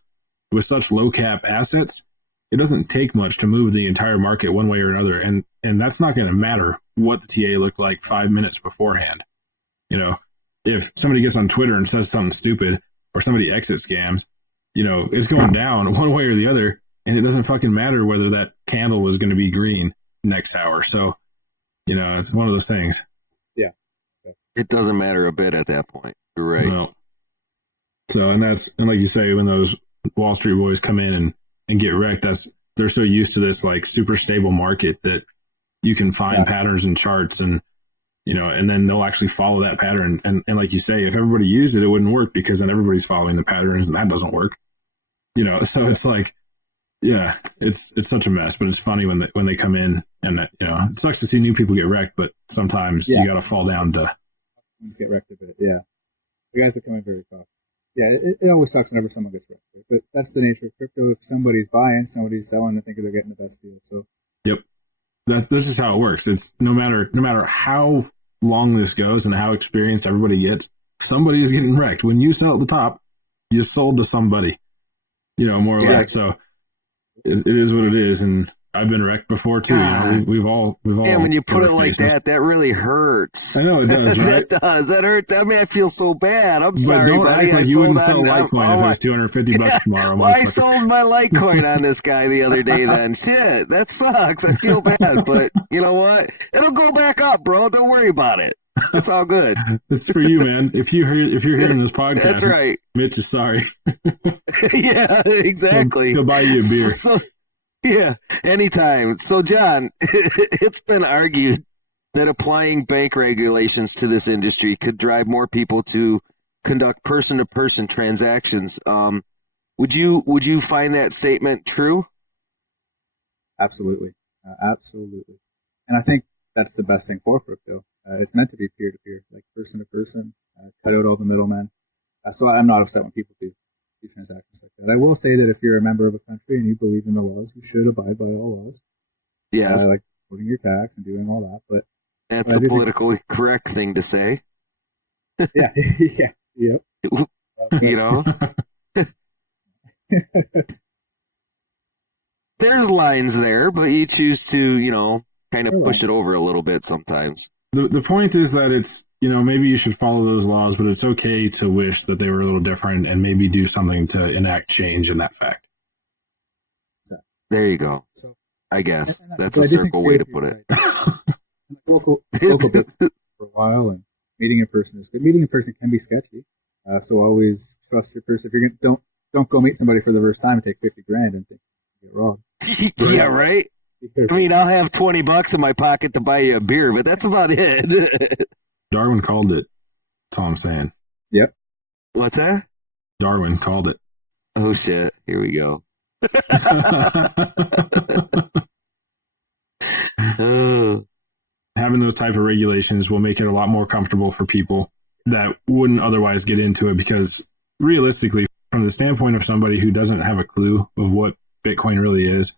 with such low cap assets, it doesn't take much to move the entire market one way or another. And that's not going to matter what the TA looked like 5 minutes beforehand. If somebody gets on Twitter and says something stupid or somebody exit scams, it's going down one way or the other. And it doesn't fucking matter whether that candle was going to be green next hour. So, it's one of those things. Yeah. It doesn't matter a bit at that point. You're right. No. So, and like you say, when those Wall Street boys come in and get wrecked, they're so used to this like super stable market that you can find patterns and charts and and then they'll actually follow that pattern. And like you say, if everybody used it, it wouldn't work because then everybody's following the patterns and that doesn't work. So it's like, yeah, it's such a mess, but it's funny when they come in and it sucks to see new people get wrecked, but sometimes you got to fall down to get wrecked a bit. Yeah. The guys that come in very tough. Yeah, it always sucks whenever someone gets wrecked. But that's the nature of crypto. If somebody's buying, somebody's selling, they think they're getting the best deal. So yep, this is how it works. It's no matter how long this goes and how experienced everybody gets, somebody is getting wrecked. When you sell at the top, you sold to somebody, more or less. So it is what it is, and I've been wrecked before too. We've all. Yeah, when you put it like that really hurts. I know it does, right? That hurt. I mean, I feel so bad. I'm sorry, don't buddy. Act like you wouldn't sell Litecoin if it was $250 tomorrow. Well, I sold my Litecoin on this guy the other day. Then shit, that sucks. I feel bad, but you know what? It'll go back up, bro. Don't worry about it. It's all good. It's for you, man. If you're hearing this podcast, that's right. Mitch is sorry. Yeah, exactly. He'll buy you a beer. Yeah, anytime. So, John, it's been argued that applying bank regulations to this industry could drive more people to conduct person-to-person transactions. Would you find that statement true? Absolutely. Absolutely. And I think that's the best thing for crypto. It's meant to be peer-to-peer, like person-to-person, cut out all the middlemen. So I'm not upset when people do transactions like that. I will say that if you're a member of a country and you believe in the laws, you should abide by all laws. Yes. Like putting your tax and doing all that. But that's a politically correct thing to say. Yeah. Yeah. Yep. There's lines there, but you choose to, kind of push it over a little bit sometimes. The point is that it's, maybe you should follow those laws, but it's okay to wish that they were a little different and maybe do something to enact change in that fact. There you go. So, I guess that's a circle way to put it. Local business for a while, and meeting in person is good. Meeting in person can be sketchy, so always trust your person. If you're don't go meet somebody for the first time and take $50,000 and think you get robbed. Yeah, right. I mean, I'll have $20 in my pocket to buy you a beer, but that's about it. Darwin called it. That's all I'm saying. Yep. What's that? Darwin called it. Oh, shit. Here we go. Having those type of regulations will make it a lot more comfortable for people that wouldn't otherwise get into it because realistically, from from the standpoint of somebody who doesn't have a clue of what Bitcoin really is,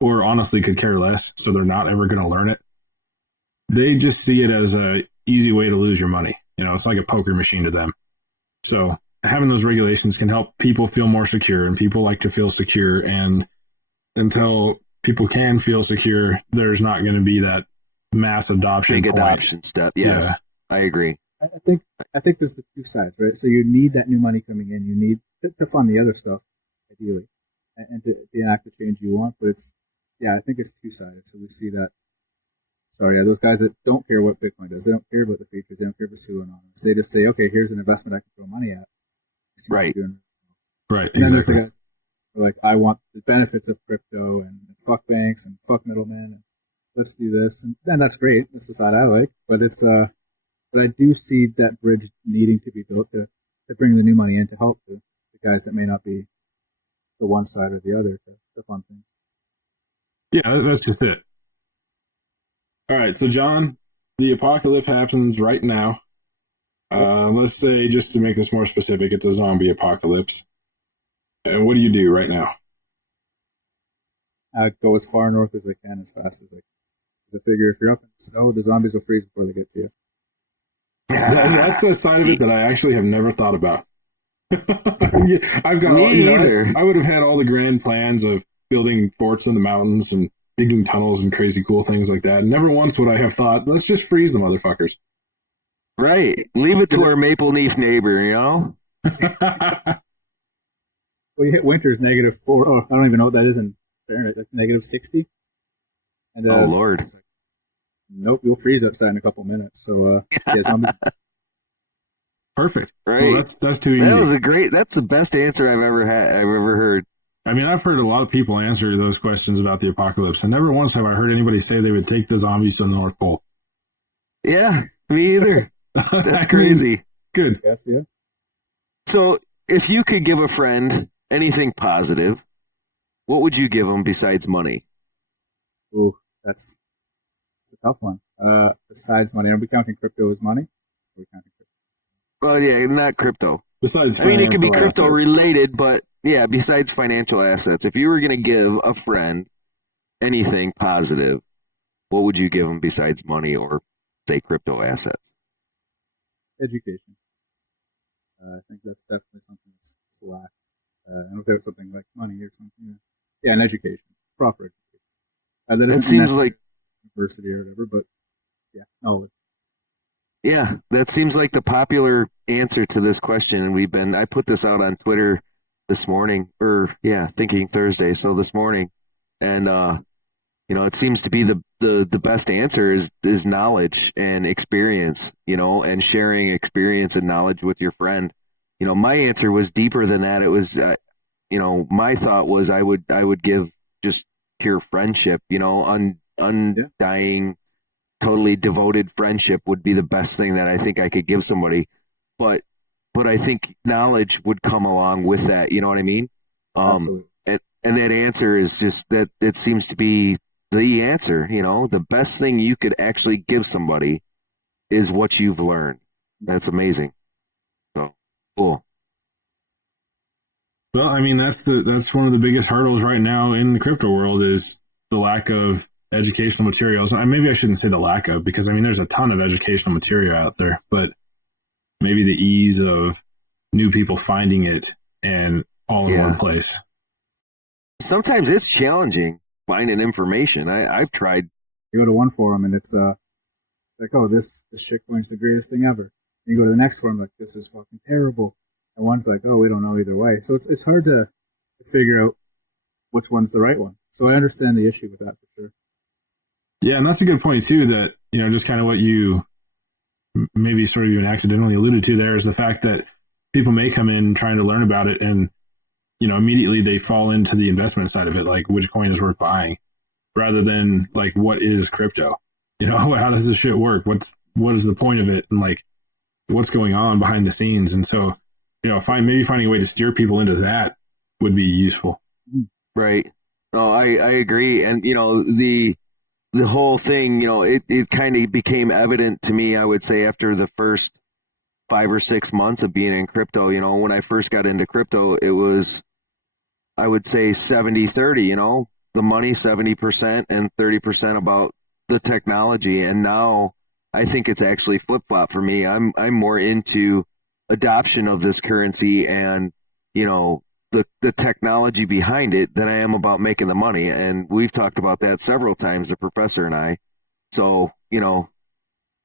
or honestly could care less, so they're not ever going to learn it. They just see it as a easy way to lose your money. It's like a poker machine to them. So having those regulations can help people feel more secure, and people like to feel secure. And until people can feel secure, there's not going to be that mass adoption. Big adoption step. Yes, yeah. I agree. I think there's the two sides, right? So you need that new money coming in. You need to fund the other stuff, ideally, and to enact the change you want. But I think it's two-sided. So we see that. Those guys that don't care what Bitcoin does, they don't care about the features, they don't care if it's pseudonymous. They just say, okay, here's an investment I can throw money at. Right. Right. And then there's the guys who are like, I want the benefits of crypto and fuck banks and fuck middlemen and let's do this. And then that's great. That's the side I like. But but I do see that bridge needing to be built to bring the new money in to help the guys that may not be the one side or the other to fund things. Yeah, that's just it. All right, so John, the apocalypse happens right now. Let's say, just to make this more specific, it's a zombie apocalypse. And what do you do right now? I go as far north as I can, as fast as I can. Because I figure if you're up in the snow, the zombies will freeze before they get to you. That's a side of it that I actually have never thought about. I've got I would have had all the grand plans of building forts in the mountains and digging tunnels and crazy cool things like that. Never once would I have thought, let's just freeze the motherfuckers. Right. Leave it to our maple leaf neighbor, Well, you hit winter's -4. Oh, I don't even know what that is in Fahrenheit. Like -60. And, oh, Lord. Like, nope, you'll freeze outside in a couple minutes. So, Perfect. Right. Well, that's too easy. That's the best answer I've ever heard. I mean, I've heard a lot of people answer those questions about the apocalypse, and never once have I heard anybody say they would take the zombies to the North Pole. Yeah, me either. That's crazy. Good. Yes, yeah. So, if you could give a friend anything positive, what would you give them besides money? Ooh, that's a tough one. Besides money, are we counting crypto as money? Are we counting crypto? Well, yeah, not crypto. Besides, it could be crypto related, but yeah, besides financial assets, if you were going to give a friend anything positive, what would you give them besides money or, say, crypto assets? Education. I think that's definitely something that's lacked. I don't know if there was something like money or something. Yeah, an education, proper education. It seems like university or whatever, but yeah, knowledge. Yeah, that seems like the popular answer to this question. And I put this out on Twitter this morning, Thinking Thursday. So this morning, and it seems to be the best answer is knowledge and experience, and sharing experience and knowledge with your friend. My answer was deeper than that. It was, my thought was I would give just pure friendship, undying, totally devoted friendship would be the best thing that I think I could give somebody. But I think knowledge would come along with that. You know what I mean? Absolutely. And that answer is just that it seems to be the answer. The best thing you could actually give somebody is what you've learned. That's amazing. So cool. Well, I mean, that's one of the biggest hurdles right now in the crypto world is the lack of educational materials. Maybe I shouldn't say the lack of, because I mean, there's a ton of educational material out there, but maybe the ease of new people finding it and all in one place. Sometimes it's challenging finding information. I've tried. You go to one forum and it's like, oh, this shitcoin's the greatest thing ever. And you go to the next forum like, this is fucking terrible. And one's like, oh, we don't know either way. So it's hard to figure out which one's the right one. So I understand the issue with that for sure. Yeah, and that's a good point too, that, just kind of what you maybe sort of even accidentally alluded to there is the fact that people may come in trying to learn about it and, immediately they fall into the investment side of it, like which coin is worth buying, rather than like, what is crypto? How does this shit work? What is the point of it? And like, what's going on behind the scenes? And so, maybe finding a way to steer people into that would be useful. Right. No, I agree. And, the whole thing, it kind of became evident to me, I would say, after the first 5 or 6 months of being in crypto. You know, when I first got into crypto, it was, I would say 70-30, you know, the money 70% and 30% about the technology. And now I think it's actually flip-flop for me. I'm more into adoption of this currency and, you know, the technology behind it than I am about making the money. And we've talked about that several times, the professor and I. So, you know,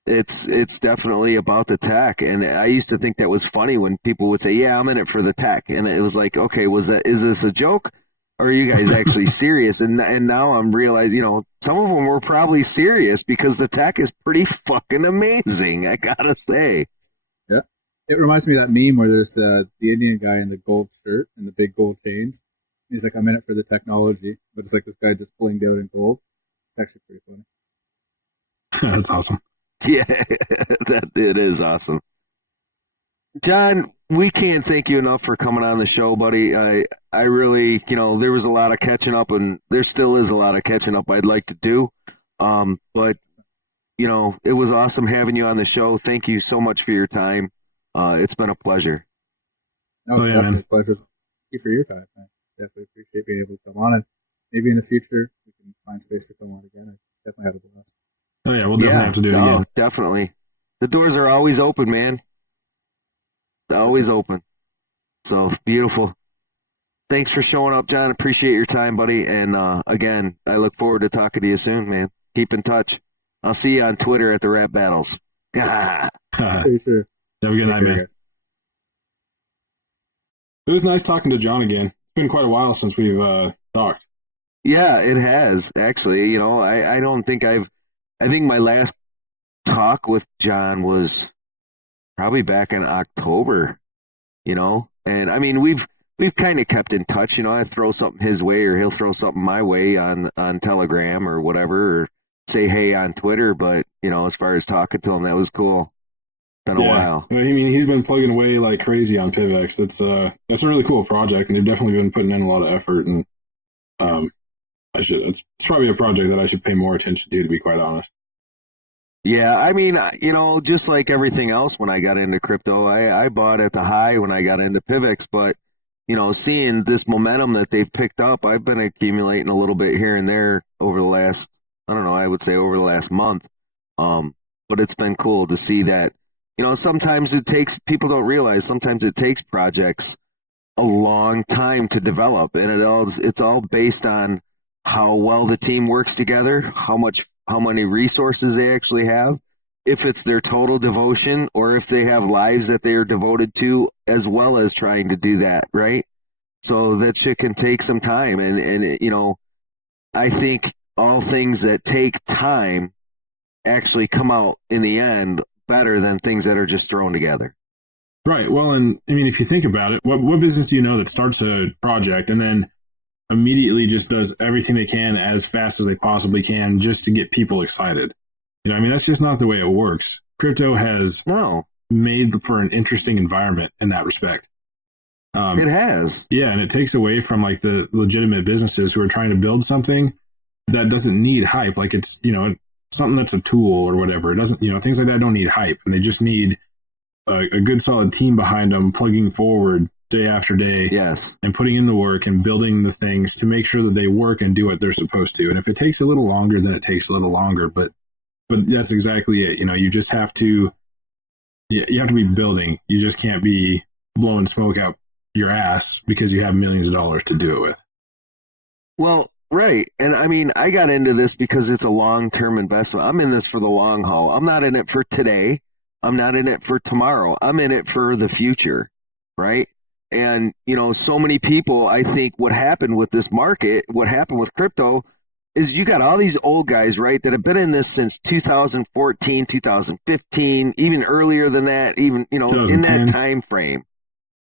it's definitely about the tech. And I used to think that was funny when people would say, yeah, I'm in it for the tech. And it was like, okay, is this a joke? Or are you guys actually serious? And now I'm realizing, you know, some of them were probably serious because the tech is pretty fucking amazing, I gotta say. Yeah. It reminds me of that meme where there's the Indian guy in the gold shirt and the big gold chains. He's like, I'm in it for the technology. But it's like this guy just blinged out in gold. It's actually pretty funny. That's awesome. Yeah, it is awesome. John, we can't thank you enough for coming on the show, buddy. I really, you know, there was a lot of catching up, and there still is a lot of catching up I'd like to do. But, you know, it was awesome having you on the show. Thank you so much for your time. It's been a pleasure. No, it's definitely a pleasure. Thank you for your time. I definitely appreciate being able to come on, and maybe in the future we can find space to come on again. I definitely have a blast. Oh yeah, we'll definitely have to do it again. Definitely. The doors are always open, man. Always open. So beautiful. Thanks for showing up, John. Appreciate your time, buddy. And again, I look forward to talking to you soon, man. Keep in touch. I'll see you on Twitter at the Rap Battles. Sure. Have a good night, man. Guys. It was nice talking to John again. It's been quite a while since we've talked. Yeah, it has, actually. You know, I don't think I think my last talk with John was probably back in October, you know? And I mean, we've kind of kept in touch, you know. I throw something his way or he'll throw something my way on Telegram or whatever, or say hey on Twitter. But, you know, as far as talking to him, that was cool. Been a while. I mean, he's been plugging away like crazy on PIVX. That's a really cool project, and they've definitely been putting in a lot of effort. And it's probably a project that I should pay more attention to be quite honest. Yeah, I mean, you know, just like everything else when I got into crypto, I bought at the high when I got into PIVX, but, you know, seeing this momentum that they've picked up, I've been accumulating a little bit here and there over the last, I don't know, I would say over the last month. But it's been cool to see that, you know, sometimes people don't realize, sometimes it takes projects a long time to develop, and it's all based on how well the team works together, how many resources they actually have, if it's their total devotion or if they have lives that they are devoted to as well as trying to do that, right? So that shit can take some time. And you know, I think all things that take time actually come out in the end better than things that are just thrown together. Right. Well, and I mean, if you think about it, what business do you know that starts a project and then immediately just does everything they can as fast as they possibly can just to get people excited? You know, I mean, that's just not the way it works. Crypto has made for an interesting environment in that respect. It has. Yeah, and it takes away from like the legitimate businesses who are trying to build something that doesn't need hype. Like it's, you know, something that's a tool or whatever. It doesn't, you know, things like that don't need hype, and they just need a good solid team behind them plugging forward day after day. Yes. And putting in the work and building the things to make sure that they work and do what they're supposed to. And if it takes a little longer, then it takes a little longer. But that's exactly it. You know, you just have to, you have to be building. You just can't be blowing smoke out your ass because you have millions of dollars to do it with. Well, right. And I mean, I got into this because it's a long-term investment. I'm in this for the long haul. I'm not in it for today. I'm not in it for tomorrow. I'm in it for the future, right? And, you know, so many people, I think what happened with this market, what happened with crypto is you got all these old guys, right, that have been in this since 2014, 2015, even earlier than that, even, you know, in that time frame,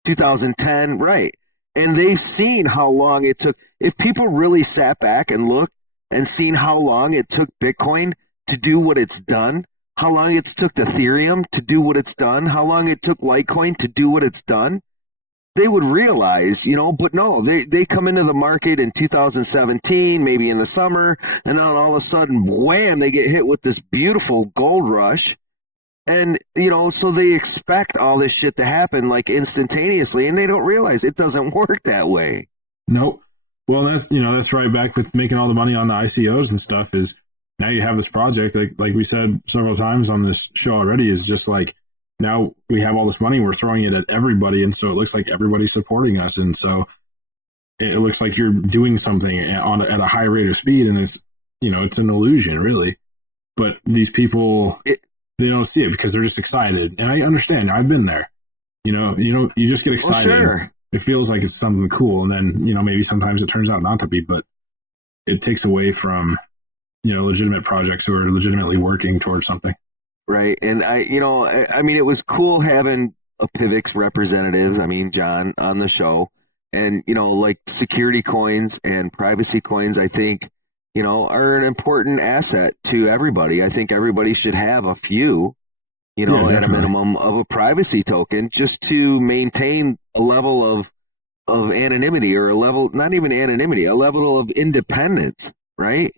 2010, right. And they've seen how long it took. If people really sat back and looked and seen how long it took Bitcoin to do what it's done, how long it took Ethereum to do what it's done, how long it took Litecoin to do what it's done, they would realize, you know, but no, they come into the market in 2017, maybe in the summer, and then all of a sudden, wham, they get hit with this beautiful gold rush. And, so they expect all this shit to happen like instantaneously, and they don't realize it doesn't work that way. Nope. Well, that's right back with making all the money on the ICOs and stuff is now you have this project, like we said several times on this show already, is just like now we have all this money, we're throwing it at everybody. And so it looks like everybody's supporting us. And so it looks like you're doing something at a high rate of speed. And it's, it's an illusion really, but these people, they don't see it because they're just excited. And I understand. I've been there. You just get excited. Well, sure. It feels like it's something cool. And then, maybe sometimes it turns out not to be, but it takes away from, legitimate projects who are legitimately working towards something. Right. And it was cool having a PIVX representative, John, on the show. And, like security coins and privacy coins, I think, are an important asset to everybody. I think everybody should have a few, at a minimum of a privacy token just to maintain a level of anonymity, or a level, not even anonymity, a level of independence, right?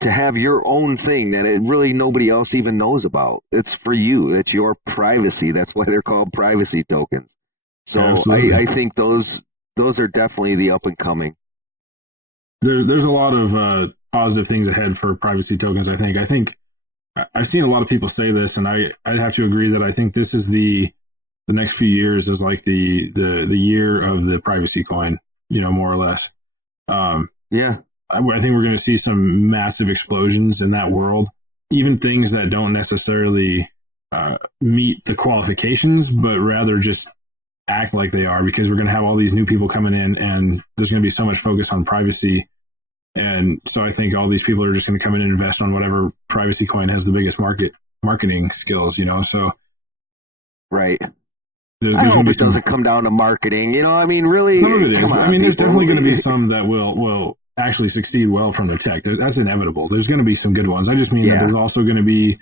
To have your own thing that really nobody else even knows about. It's for you. It's your privacy. That's why they're called privacy tokens. So I think those are definitely the up and coming. There's a lot of positive things ahead for privacy tokens. I think I've seen a lot of people say this, and I'd have to agree that I think this is the next few years is like the year of the privacy coin, more or less. Yeah. I think we're going to see some massive explosions in that world, even things that don't necessarily meet the qualifications, but rather just act like they are, because we're going to have all these new people coming in, and there's going to be so much focus on privacy. And so I think all these people are just going to come in and invest on whatever privacy coin has the biggest marketing skills, so. Right. I hope it doesn't come down to marketing, really. Some of it is. Come on, there's definitely going to be some that will actually succeed well from their tech. That's inevitable. There's going to be some good ones. I just mean that there's also going to be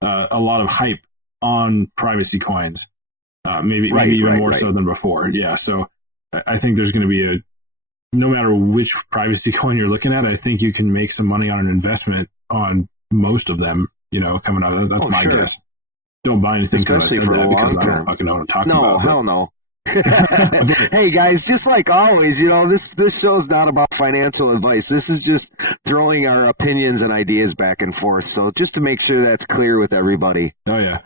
a lot of hype on privacy coins, maybe even more so than before. Yeah. So I think there's going to be no matter which privacy coin you're looking at, I think you can make some money on an investment on most of them, coming out. That's my guess. Don't buy anything especially for that because I don't fucking know what I'm talking about. No, hell no. Hey guys, just like always, this show's not about financial advice. This is just throwing our opinions and ideas back and forth. So just to make sure that's clear with everybody. Oh yeah,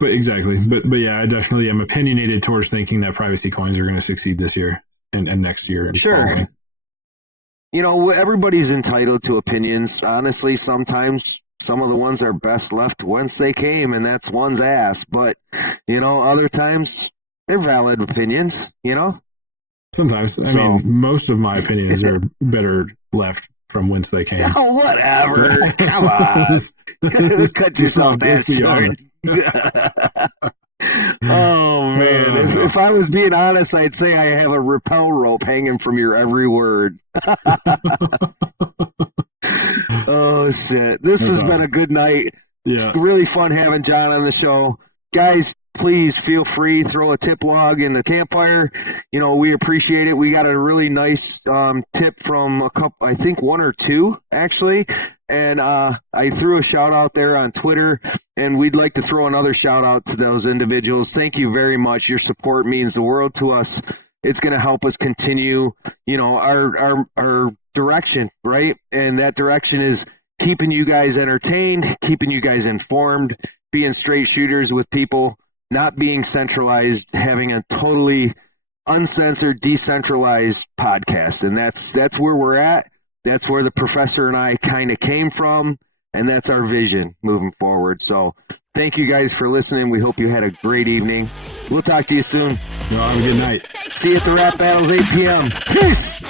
but exactly. But yeah, I definitely am opinionated towards thinking that privacy coins are going to succeed this year and next year. And sure. Following. Everybody's entitled to opinions. Honestly, sometimes some of the ones are best left whence they came, and that's one's ass. But, other times they're valid opinions, Sometimes. I mean, most of my opinions are better left from whence they came. Oh, whatever. Come on. Cut yourself that short. Oh, man. If I was being honest, I'd say I have a rappel rope hanging from your every word. Oh, shit. This has been a good night. Yeah. It's really fun having John on the show. Guys, please feel free, throw a tip log in the Campfire. We appreciate it. We got a really nice tip from a couple, I think one or two, actually. And I threw a shout out there on Twitter, and we'd like to throw another shout out to those individuals. Thank you very much. Your support means the world to us. It's going to help us continue, our direction, right? And that direction is keeping you guys entertained, keeping you guys informed, being straight shooters with people, not being centralized, having a totally uncensored, decentralized podcast. And that's where we're at. That's where the professor and I kind of came from, and that's our vision moving forward. So thank you guys for listening. We hope you had a great evening. We'll talk to you soon. Have a good night. See you at the rap battles, 8 p.m. Peace.